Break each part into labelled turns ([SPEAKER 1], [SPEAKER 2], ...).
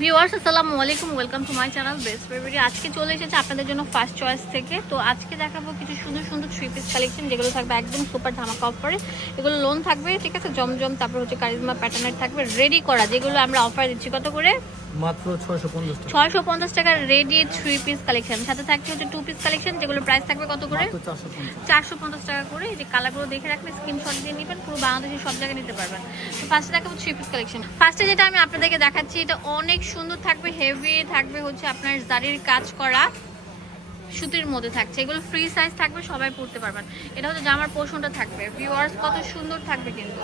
[SPEAKER 1] Viewers, আসসালামু আলাইকুম। Welcome to my channel best favourite আজকে চলে এসেছে আপনাদের জন্য ফার্স্ট চয়েস থেকে। তো আজকে দেখাবো কিছু সুন্দর সুন্দর থ্রি পিস কালেকশন যেগুলো থাকবে একদম সুপার ধামাকা অফারে এগুলো লোন থাকবে, ঠিক আছে? জমজম, তারপর হচ্ছে কারিজমা প্যাটার্নের থাকবে। রেডি করা, যেগুলো আমরা অফার দিচ্ছি। কত করে?
[SPEAKER 2] মাত্র ছয়শো পঞ্চাশ টাকা।
[SPEAKER 1] ছয়শো পঞ্চাশ টাকার রেডি থ্রি পিস কালেকশন সাথে থাকছে হচ্ছে টু পিস কালেকশন যেগুলো প্রাইস থাকবে কত করে?
[SPEAKER 2] মাত্র চারশো পঞ্চাশ।
[SPEAKER 1] চারশো পঞ্চাশ টাকা করে। এই যে কালারগুলো দেখে রাখলে স্ক্রিনশট দিয়ে নেবেন পুরো বাংলাদেশের সব জায়গায় নিতে পারবেন। তো ফার্স্টে দেখাবো থ্রি পিস কালেকশন ফার্স্টে যেটা আমি আপনাদেরকে দেখাচ্ছি এটা অনেক সুন্দর থাকবে হেভি থাকবে হচ্ছে আপনার জারির কাজ করা। সুতির মধ্যে থাকছে। এগুলো ফ্রি সাইজ থাকবে সবাই পড়তে পারবেন। এটা হচ্ছে জামার পোর্শনটা থাকবে। ভিউয়ার্স কত সুন্দর থাকবে কিন্তু।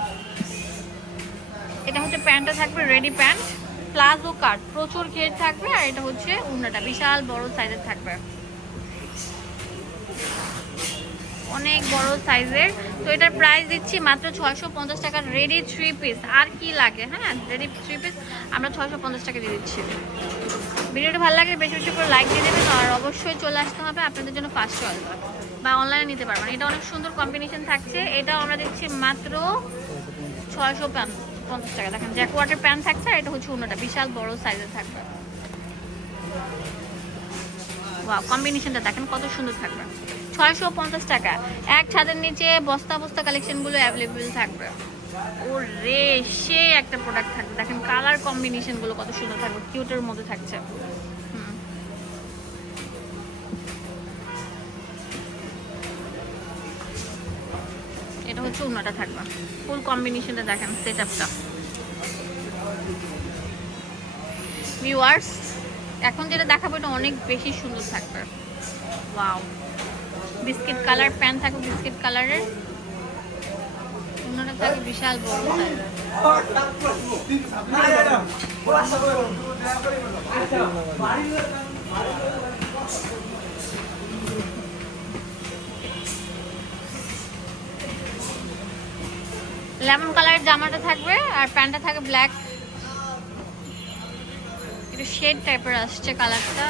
[SPEAKER 1] এটা হচ্ছে প্যান্টটা থাকবে রেডি প্যান্ট প্লাজো কাট। প্রচুর ঘের থাকবে আর এটা হচ্ছে উন্নাটা বিশাল বড় সাইজের থাকবে। অনেক বড় সাইজের তো এটার প্রাইস দিচ্ছি মাত্র ছয়শো পঞ্চাশ টাকার রেডি থ্রি পিস আর কি লাগে হ্যাঁ? রেডি থ্রি পিস আমরা ছয়শো পঞ্চাশ টাকা দিয়ে দিচ্ছি। ভিডিওটা ভালো লাগলে বেশি বেশি করে লাইক দিয়ে দেবেন। আর অবশ্যই চলে আসতে হবে আপনাদের জন্য ফার্স্ট চয়েস বা অনলাইনে নিতে পারবেন। এটা অনেক সুন্দর কম্বিনেশন থাকছে। এটাও আমরা দিচ্ছি মাত্র ছয়শো পঞ্চাশ টাকা। দেখেন জ্যাকওয়াটের প্যান্ট থাকছে আর এটা হচ্ছে অন্যটা, বিশাল বড় সাইজের থাকবে। কম্বিনেশনটা দেখেন কত সুন্দর থাকবে। ছয়শো পঞ্চাশ টাকা। এক ছাদের নিচে বস্তা বস্তা কালেকশনগুলো অ্যাভেলেবেল থাকবে। ও রে সে একটা প্রোডাক্ট থাকবে। দেখেন কালার কম্বিনেশনগুলো কত সুন্দর থাকবে কিউটের মধ্যে থাকছে। হচ্ছে থাকবে। ফুল কম্বিনেশনটা দেখেন সেট আপটা ভিউয়ার্স এখন যেটা দেখাবো এটা অনেক বেশি সুন্দর থাকবে। ওয়াও বিস্কিট কালার প্যান্ট থাকবে বিস্কিট কালারের বিশাল বড় লেমন কালারের জামাটা থাকবে আর প্যান্টটা থাকবে ব্ল্যাক। একটু শেড টাইপের আসছে কালারটা।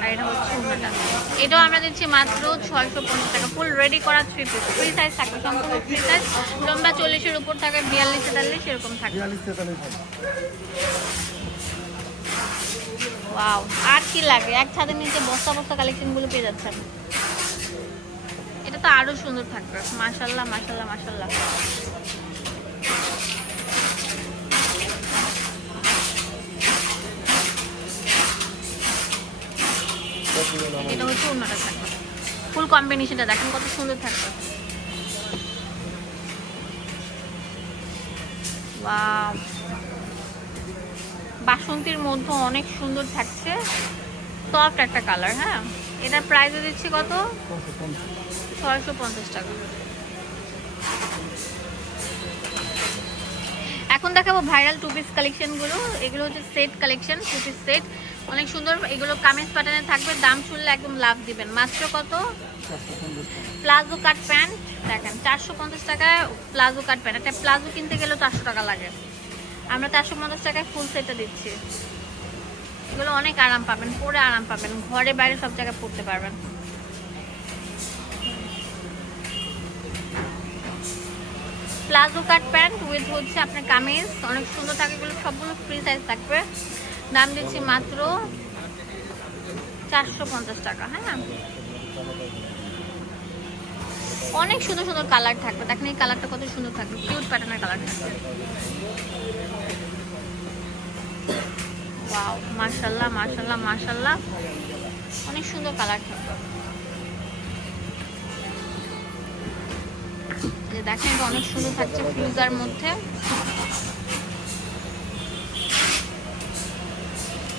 [SPEAKER 1] আর এটা হচ্ছে অন্যটা এটাও আমরা দিচ্ছি মাত্র ছয়শো পঞ্চাশ টাকা। ফুল রেডি করা থ্রি পিস ফ্রি সাইজ থাকবে সম্পূর্ণ ফ্রি সাইজ লম্বা চল্লিশের উপর থাকবে বিয়াল্লিশ তেতাল্লিশ এরকম থাকবে। ওয়াও আর কি লাগে? এক ছাদের নিচে বস্তা বস্তা কালেকশনগুলো পেয়ে যাচ্ছেন। এটা তো আরও সুন্দর থাকবে। মাশাল্লাহ মাশাল্লাহ মাশাল্লাহ। এটা হচ্ছে অন্যটা থাকবে। ফুল কম্বিনেশনটা দেখেন কত সুন্দর থাকবে। বাসন্তীর মধ্যে অনেক সুন্দর থাকছে। সফট একটা কালার হ্যাঁ? এটার প্রাইসও দিচ্ছি কত?
[SPEAKER 2] ছয়শো পঞ্চাশ।
[SPEAKER 1] টাকা। এখন দেখাবো ভাইরাল টু পিস কালেকশনগুলো এগুলো হচ্ছে set collection two piece set অনেক সুন্দর, এগুলো কামিজ প্যাটার্নে থাকবে। দাম শুনলে একদম লাভ দিবেন। মাত্র কত। প্লাজো কাট প্যান্ট দেখেন, চারশো পঞ্চাশ টাকায় প্লাজো কাট প্যান্ট একটা প্লাজো কিনতে গেলেও চারশো টাকা লাগে। আমরা চারশো পঞ্চাশ টাকায় ফুল সেটটা দিচ্ছি। এগুলো অনেক আরাম পাবেন, পরে আরাম পাবেন। ঘরে বাইরে সব জায়গায় পরতে পারবেন। প্লাজো কাট প্যান্ট উইথ হচ্ছে আপনার কামিজ, অনেক সুন্দর থাকে এগুলো, সবগুলো ফ্রি সাইজ থাকবে। দাম দিচ্ছি মাত্র চারশো পঞ্চাশ টাকা হ্যাঁ? অনেক সুন্দর সুন্দর কালার থাকবে। দেখেন এই কালারটা কত সুন্দর থাকবে কিউট প্যাটার্নের কালার থাকবে। ওয়াও মাশাল্লাহ মাশাল্লাহ মাশাল্লাহ অনেক সুন্দর কালার থাকবে দেখেন এটা অনেক সুন্দর থাকছে ফিউজার মধ্যে।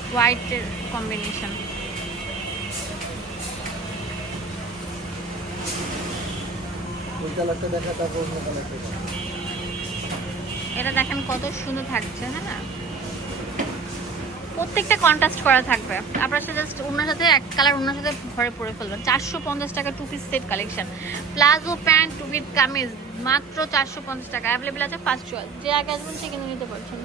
[SPEAKER 1] হোয়াইটের কম্বিনেশন। এটা দেখেন কত সুন্দর থাকছে হ্যাঁ প্রত্যেকটা কন্ট্রাস্ট করা থাকবে। আপনার সাথে জাস্ট ওনার সাথে এক কালার ওনার সাথে ঘরে পরে ফেলবেন। চারশো পঞ্চাশ টাকা two piece set collection palazzo pant two piece kameez, মাত্র চারশো পঞ্চাশ টাকা। অ্যাভেলেবেল আছে ফার্স্ট চয়েস যে আগে আসবেন, সে কিনে নিতে পারছেন।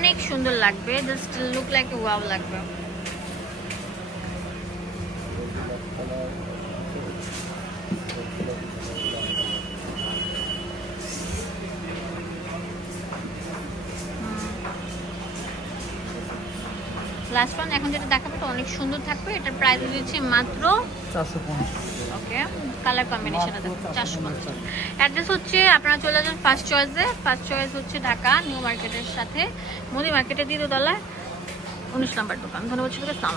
[SPEAKER 1] অনেক সুন্দর লাগবে জাস্ট লুক লাইক ওয়াও লাগবে। লাস্ট ওয়ান এখন যেটা দেখাবো এটা অনেক সুন্দর থাকবে। এটার প্রাইস দিচ্ছি মাত্র
[SPEAKER 2] চারশো পঞ্চাশ।
[SPEAKER 1] ওকে কালার কম্বিনেশন আছে চারশো পঞ্চাশ। অ্যাড্রেস হচ্ছে আপনারা চলে যান ফার্স্ট চয়েসে ফার্স্ট চয়েস হচ্ছে ঢাকা নিউ মার্কেটের সাথে। মোদি মার্কেটের দ্বিতীয়তলায় উনিশ নম্বর দোকান। ধন্যবাদ সবাইকে